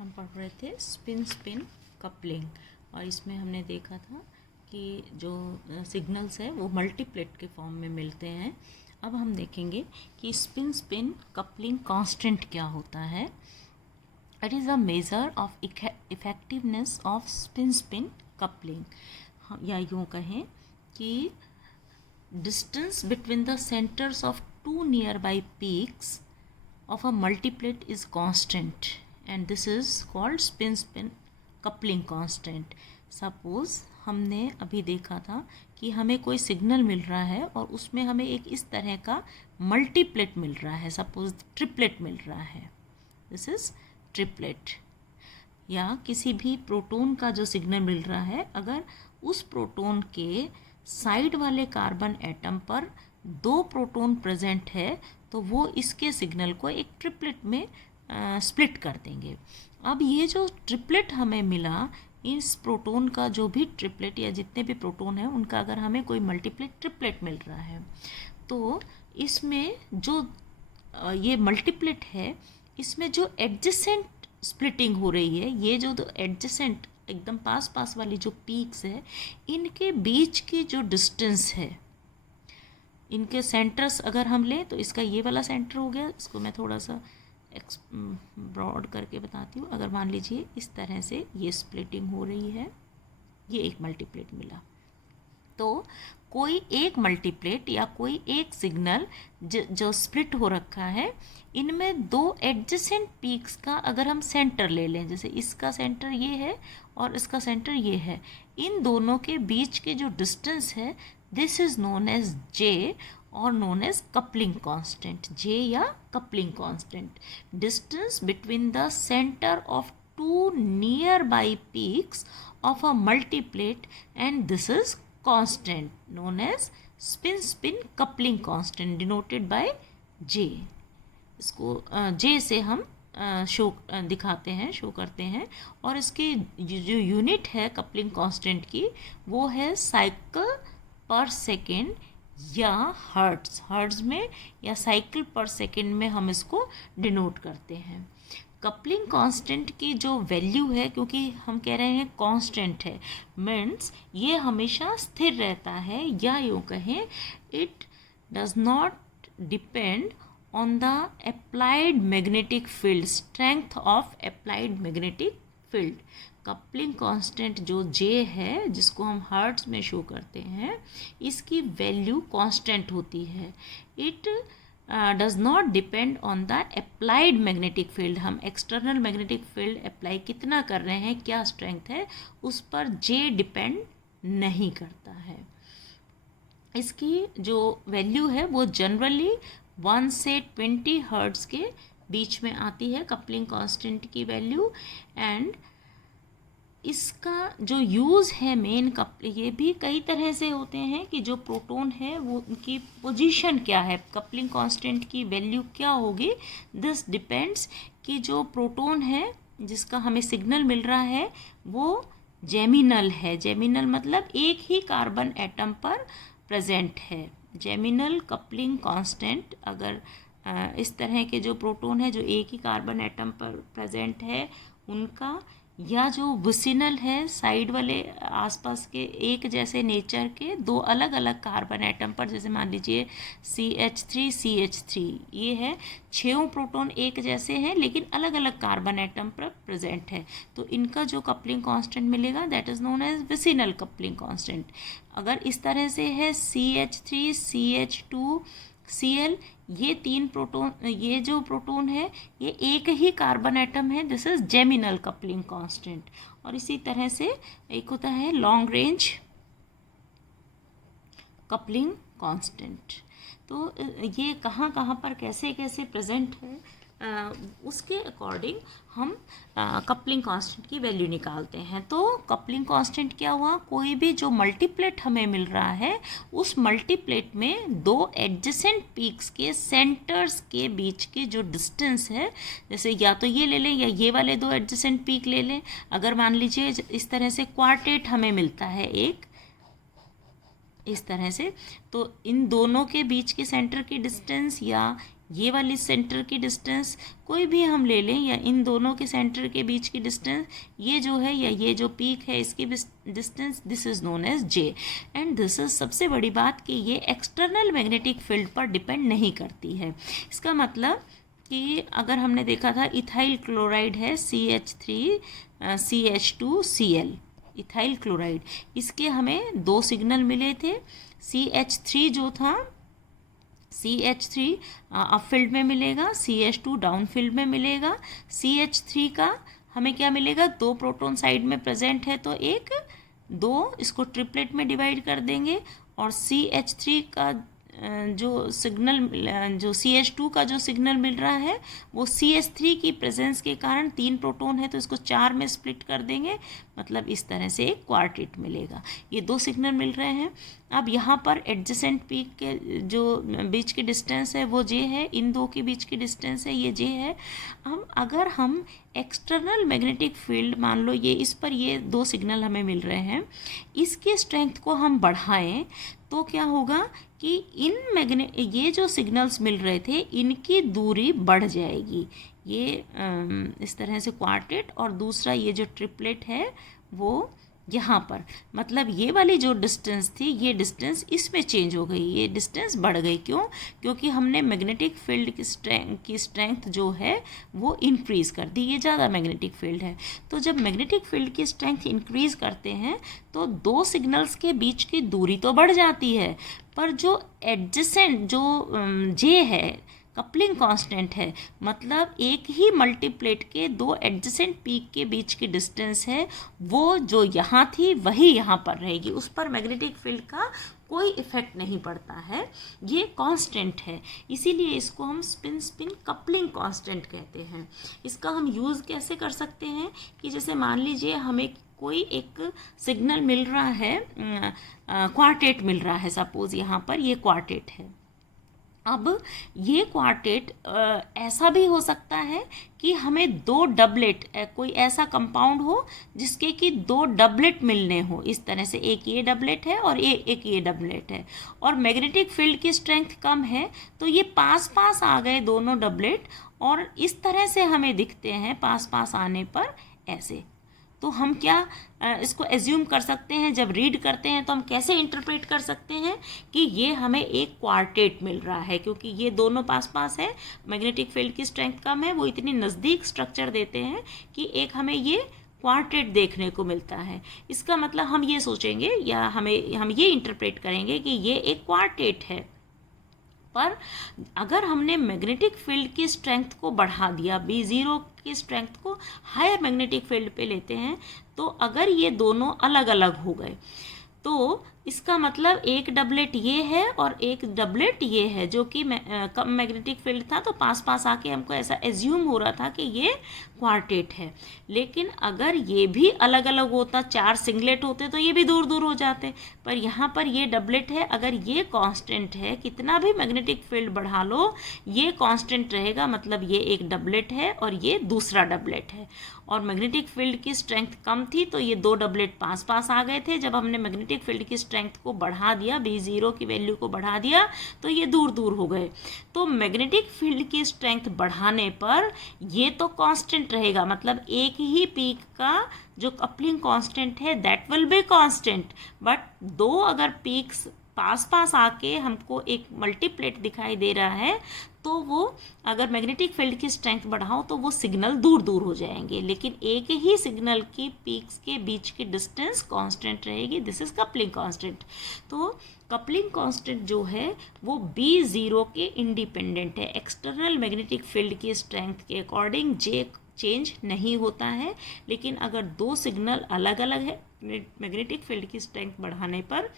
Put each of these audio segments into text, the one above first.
हम पढ़ रहे थे स्पिन स्पिन कपलिंग, और इसमें हमने देखा था कि जो सिग्नल्स है वो मल्टीप्लेट के फॉर्म में मिलते हैं। अब हम देखेंगे कि स्पिन स्पिन कपलिंग कांस्टेंट क्या होता है। It is a measure of effectiveness of spin spin coupling, या यूँ कहें कि distance between the centres of two nearby peaks of a multiplet is constant and this is called spin spin coupling constant. Suppose हमने अभी देखा था कि हमें कोई सिग्नल मिल रहा है और उसमें हमें एक इस तरह का मल्टीप्लेट मिल रहा है, सपोज ट्रिपलेट मिल रहा है, दिस इज ट्रिपलेट। या किसी भी प्रोटॉन का जो सिग्नल मिल रहा है, अगर उस प्रोटॉन के साइड वाले कार्बन एटम पर दो प्रोटॉन प्रेजेंट है तो वो इसके सिग्नल को एक ट्रिपलेट में स्प्लिट कर देंगे। अब ये जो ट्रिपलेट हमें मिला, इस प्रोटॉन का जो भी ट्रिपलेट या जितने भी प्रोटॉन हैं उनका अगर हमें कोई मल्टीप्लेट ट्रिपलेट मिल रहा है तो इसमें जो ये मल्टीप्लेट है, इसमें जो एडजेसेंट स्प्लिटिंग हो रही है, ये जो एडजेसेंट एकदम पास पास वाली जो पीक्स है, इनके बीच की जो डिस्टेंस है, इनके सेंटर्स अगर हम लें तो इसका ये वाला सेंटर हो गया। इसको मैं थोड़ा सा ब्रॉड करके बताती हूँ। अगर मान लीजिए इस तरह से ये स्प्लिटिंग हो रही है, ये एक मल्टीप्लेट मिला, तो कोई एक मल्टीप्लेट या कोई एक सिग्नल जो स्प्लिट हो रखा है, इनमें दो एडजेसेंट पीक्स का अगर हम सेंटर ले लें, जैसे इसका सेंटर ये है और इसका सेंटर ये है, इन दोनों के बीच के जो डिस्टेंस है, this is known as J और known as coupling constant. J या coupling constant, distance between the centre of two nearby peaks of a multiplet and this is constant known as spin spin coupling constant denoted by J. इसको J से हम show दिखाते हैं, show करते हैं, और इसकी जो यूनिट है कपलिंग कांस्टेंट की, वो है साइकिल पर सेकेंड या हर्ट्ज। हर्ट्ज में या साइकिल पर सेकेंड में हम इसको डिनोट करते हैं। कपलिंग कांस्टेंट की जो वैल्यू है, क्योंकि हम कह रहे हैं कांस्टेंट है, मीन्स ये हमेशा स्थिर रहता है, या यूँ कहें it does not depend on the applied magnetic field, strength of applied magnetic field. Coupling constant जो जे है, जिसको हम हर्ट्ज में शो करते हैं, इसकी वैल्यू कांस्टेंट होती है। It does not depend on the applied magnetic field, हम एक्सटर्नल मैग्नेटिक फील्ड अप्लाई कितना कर रहे हैं, क्या स्ट्रेंथ है, उस पर जे डिपेंड नहीं करता है। इसकी जो वैल्यू है वो जनरली 1 से 20 हर्ट्ज के बीच में आती है, कपलिंग कांस्टेंट की वैल्यू। एंड इसका जो यूज़ है मेन ये भी कई तरह से होते हैं कि जो प्रोटॉन है वो उनकी पोजीशन क्या है, कपलिंग कांस्टेंट की वैल्यू क्या होगी, दिस डिपेंड्स कि जो प्रोटॉन है जिसका हमें सिग्नल मिल रहा है वो जेमिनल है। जेमिनल मतलब एक ही कार्बन एटम पर प्रेजेंट है। जेमिनल कपलिंग कांस्टेंट, अगर इस तरह के जो प्रोटॉन है जो एक ही कार्बन एटम पर प्रेजेंट है उनका, या जो विसिनल है साइड वाले आसपास के एक जैसे नेचर के दो अलग अलग कार्बन एटम पर, जैसे मान लीजिए CH3 CH3, ये है 6 प्रोटॉन एक जैसे हैं लेकिन अलग अलग कार्बन एटम पर प्रेजेंट है, तो इनका जो कपलिंग कांस्टेंट मिलेगा that is known as vicinal coupling constant. अगर इस तरह से है CH3 CH2 Cl, ये 3 प्रोटॉन, ये जो प्रोटॉन है ये एक ही कार्बन एटम है, this is geminal coupling constant. और इसी तरह से एक होता है लॉन्ग रेंज कपलिंग कांस्टेंट। तो ये कहाँ कहाँ पर कैसे कैसे प्रेजेंट है, उसके अकॉर्डिंग हम कपलिंग कांस्टेंट की वैल्यू निकालते हैं। तो कपलिंग कांस्टेंट क्या हुआ, कोई भी जो मल्टीप्लेट हमें मिल रहा है उस मल्टीप्लेट में दो एडजेसेंट पीक्स के सेंटर्स के बीच की जो डिस्टेंस है, जैसे या तो ये ले लें या ये वाले दो एडजेसेंट पीक ले लें। अगर मान लीजिए इस तरह से क्वार्टेट हमें मिलता है एक इस तरह से, तो इन दोनों के बीच के सेंटर की डिस्टेंस या ये वाली सेंटर की डिस्टेंस कोई भी हम ले लें, या इन दोनों के सेंटर के बीच की डिस्टेंस ये जो है, या ये जो पीक है इसकी distance, this is known as J. And this is सबसे बड़ी बात कि ये एक्सटर्नल मैग्नेटिक फील्ड पर डिपेंड नहीं करती है। इसका मतलब कि अगर हमने देखा था इथाइल क्लोराइड है CH3CH2Cl, इथाइल क्लोराइड, इसके हमें 2 सिग्नल मिले थे। CH3 जो था, CH3 अप फील्ड में मिलेगा, CH2 डाउन फील्ड में मिलेगा। CH3 का हमें क्या मिलेगा, 2 प्रोटॉन साइड में प्रेजेंट है तो 2 इसको ट्रिपलेट में डिवाइड कर देंगे, और CH3 का जो सिग्नल, जो CH2 का जो सिग्नल मिल रहा है वो CH3 की प्रेजेंस के कारण 3 प्रोटॉन है तो इसको 4 में स्प्लिट कर देंगे, मतलब इस तरह से एक क्वार्टेट मिलेगा। ये 2 सिग्नल मिल रहे हैं। अब यहाँ पर एडजेसेंट पीक के जो बीच की डिस्टेंस है वो जे है, इन 2 के बीच की डिस्टेंस है ये जे है। अब अगर हम एक्सटर्नल मैग्नेटिक फील्ड, मान लो ये इस पर ये 2 सिग्नल हमें मिल रहे हैं, इसके स्ट्रेंथ को हम बढ़ाएं तो क्या होगा कि ये जो सिग्नल्स मिल रहे थे इनकी दूरी बढ़ जाएगी। ये इस तरह से क्वार्टेट, और दूसरा ये जो ट्रिपलेट है वो यहाँ पर, मतलब ये वाली जो डिस्टेंस थी ये डिस्टेंस इसमें चेंज हो गई, ये डिस्टेंस बढ़ गई। क्यों? क्योंकि हमने मैग्नेटिक फील्ड की स्ट्रेंथ जो है वो इंक्रीज़ कर दी, ये ज़्यादा मैग्नेटिक फील्ड है। तो जब मैग्नेटिक फील्ड की स्ट्रेंथ इंक्रीज़ करते हैं तो 2 सिग्नल्स के बीच की दूरी तो बढ़ जाती है, पर जो एडजेसेंट जो जे है, कपलिंग कांस्टेंट है, मतलब एक ही मल्टीप्लेट के 2 एडजेसेंट पीक के बीच की डिस्टेंस है, वो जो यहाँ थी वही यहाँ पर रहेगी, उस पर मैग्नेटिक फील्ड का कोई इफेक्ट नहीं पड़ता है, ये कांस्टेंट है। इसीलिए इसको हम स्पिन कपलिंग कांस्टेंट कहते हैं। इसका हम यूज़ कैसे कर सकते हैं कि जैसे मान लीजिए हमें कोई एक सिग्नल मिल रहा है, क्वार्टेट मिल रहा है, सपोज यहाँ पर ये क्वार्टेट है। अब ये क्वार्टेट ऐसा भी हो सकता है कि हमें 2 डबलेट, कोई ऐसा कंपाउंड हो जिसके कि 2 डबलेट मिलने हो, इस तरह से एक ये डबलेट है और एक ये डबलेट है, और मैग्नेटिक फील्ड की स्ट्रेंथ कम है तो ये पास पास आ गए दोनों डबलेट, और इस तरह से हमें दिखते हैं पास पास आने पर ऐसे। तो हम क्या इसको एज्यूम कर सकते हैं, जब रीड करते हैं तो हम कैसे इंटरप्रेट कर सकते हैं कि ये हमें एक क्वार्टेट मिल रहा है, क्योंकि ये दोनों पास पास है, मैग्नेटिक फील्ड की स्ट्रेंथ कम है, वो इतनी नज़दीक स्ट्रक्चर देते हैं कि एक हमें ये क्वार्टेट देखने को मिलता है। इसका मतलब हम ये सोचेंगे या हम ये इंटरप्रेट करेंगे कि ये एक क्वार्टेट है। पर अगर हमने मैग्नेटिक फील्ड की स्ट्रेंथ को बढ़ा दिया, B0 की स्ट्रेंथ को हायर मैग्नेटिक फील्ड पे लेते हैं, तो अगर ये दोनों अलग अलग हो गए तो इसका मतलब एक डबलेट ये है और एक डबलेट ये है, जो कि कम मैग्नेटिक फील्ड था तो पास पास आके हमको ऐसा एज्यूम हो रहा था कि ये क्वार्टेट है। लेकिन अगर ये भी अलग अलग होता, 4 सिंगलेट होते तो ये भी दूर दूर हो जाते, पर यहाँ पर ये डबलेट है। अगर ये कांस्टेंट है, कितना भी मैग्नेटिक फील्ड बढ़ा लो ये कांस्टेंट रहेगा, मतलब ये एक डबलेट है और ये दूसरा डबलेट है। और मैग्नेटिक फील्ड की स्ट्रेंथ कम थी तो ये 2 डबलेट पास पास आ गए थे। जब हमने मैग्नेटिक फील्ड की स्ट्रेंथ को बढ़ा दिया, B0 की वैल्यू को बढ़ा दिया, तो ये दूर दूर हो गए। तो मैग्नेटिक फील्ड की स्ट्रेंथ बढ़ाने पर ये तो कांस्टेंट रहेगा, मतलब एक ही पीक का जो कपलिंग कांस्टेंट है that will be constant. But 2 अगर पीक्स पास पास आके हमको एक मल्टीप्लेट दिखाई दे रहा है तो वो अगर मैग्नेटिक फील्ड की स्ट्रेंथ बढ़ाओ तो वो सिग्नल दूर दूर हो जाएंगे, लेकिन एक ही सिग्नल की पीक्स के बीच की डिस्टेंस कांस्टेंट रहेगी। This is coupling constant. तो कपलिंग कांस्टेंट जो है वो B0 के इंडिपेंडेंट है, एक्सटर्नल मैग्नेटिक फील्ड की स्ट्रेंथ के अकॉर्डिंग जे चेंज नहीं होता है। लेकिन अगर 2 सिग्नल अलग अलग है, मैग्नेटिक फील्ड की स्ट्रेंथ बढ़ाने पर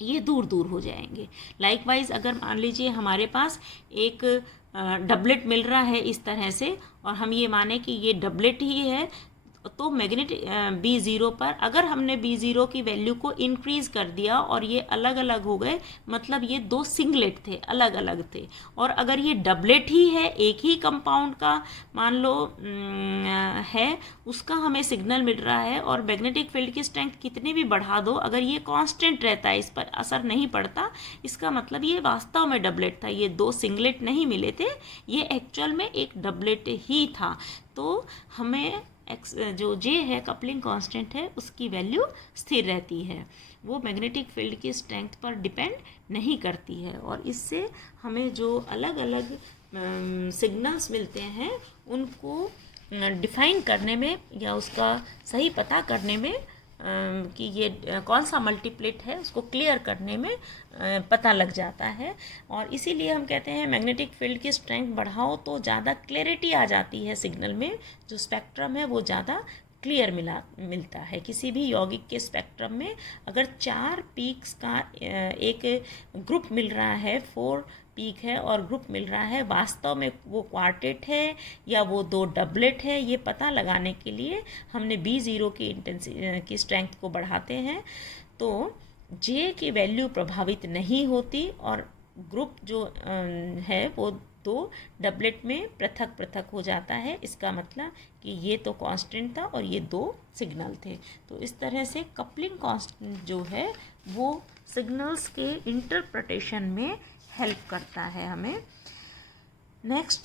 ये दूर दूर हो जाएंगे। लाइकवाइज अगर मान लीजिए हमारे पास एक डबलेट मिल रहा है इस तरह से, और हम ये माने कि ये डबलेट ही है, तो मैग्नेटिक B0 पर अगर हमने B0 की वैल्यू को इंक्रीज कर दिया और ये अलग अलग हो गए, मतलब ये दो सिंगलेट थे, अलग अलग थे। और अगर ये डबलेट ही है, एक ही कंपाउंड का मान लो है, उसका हमें सिग्नल मिल रहा है और मैग्नेटिक फील्ड की स्ट्रेंथ कितनी भी बढ़ा दो, अगर ये कांस्टेंट रहता है, इस पर असर नहीं पड़ता, इसका मतलब ये वास्तव में डबलेट था। ये दो सिंगलेट नहीं मिले थे, ये एक्चुअल में एक डबलेट ही था। तो हमें जो जे है कपलिंग कांस्टेंट है, उसकी वैल्यू स्थिर रहती है, वो मैग्नेटिक फील्ड की स्ट्रेंथ पर डिपेंड नहीं करती है। और इससे हमें जो अलग अलग सिग्नल्स मिलते हैं उनको डिफाइन करने में या उसका सही पता करने में कि ये कौन सा मल्टीप्लेट है, उसको क्लियर करने में पता लग जाता है। और इसीलिए हम कहते हैं मैग्नेटिक फील्ड की स्ट्रेंथ बढ़ाओ तो ज़्यादा क्लैरिटी आ जाती है सिग्नल में, जो स्पेक्ट्रम है वो ज़्यादा क्लियर मिलता है। किसी भी यौगिक के स्पेक्ट्रम में अगर 4 पीक्स का एक ग्रुप मिल रहा है, 4 पीक है और ग्रुप मिल रहा है, वास्तव में वो क्वार्टेट है या वो दो डबलेट है, ये पता लगाने के लिए हमने B0 की स्ट्रेंथ को बढ़ाते हैं, तो J की वैल्यू प्रभावित नहीं होती और ग्रुप जो है वो दो डबलेट में पृथक पृथक हो जाता है। इसका मतलब कि ये तो कांस्टेंट था और ये दो सिग्नल थे। तो इस तरह से कपलिंग कांस्टेंट जो है वो सिग्नल्स के इंटरप्रिटेशन में हेल्प करता है हमें। नेक्स्ट